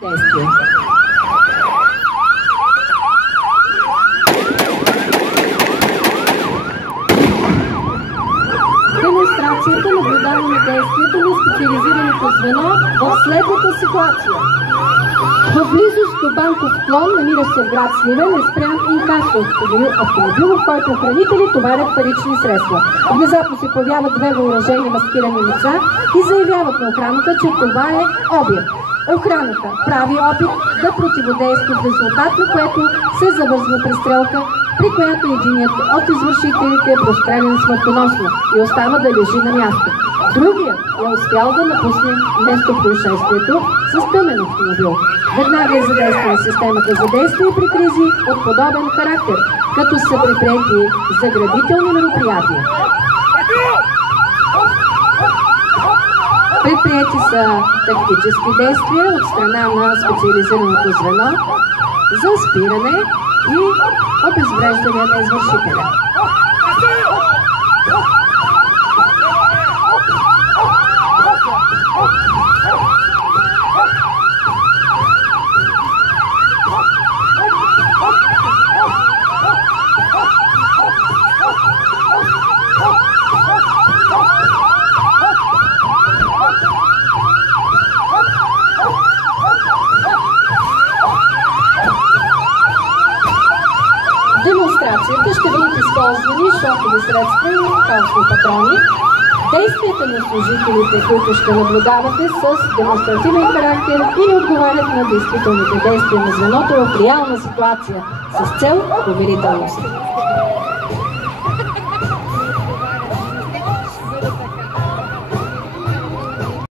Действие. Демонстрацията наблюдава на действието на специализираното звено в следната ситуация. В близост до банков клон, намиращ се в град Сливен, е спрян инкасо автомобил, в който охранители товарят парични средства. Внезапно се появяват две въоръжени маскирани лица и заявяват на охраната, че това е обект. Охраната прави опит да противодейства, в резултат на което се завързва престрелка, при която единият от извършителите е прострелян смъртоносно и остава да лежи на място. Другият е успял да напусне место происшествието с тъмен автомобил. Веднага е задействана системата за действие при кризи от подобен характер, като са предприети заградителни мероприятия. Предприети са тактически действия от страна на специализираното звено за спиране и обезвреждане на извършителя. Демонстрацията ще бъдат използвани шокови средства и калсни патрони. Действията на служителите, които ще наблюдавате, с демонстративен характер и не отговарят на действителните действия на звеното в реална ситуация с цел поверителност.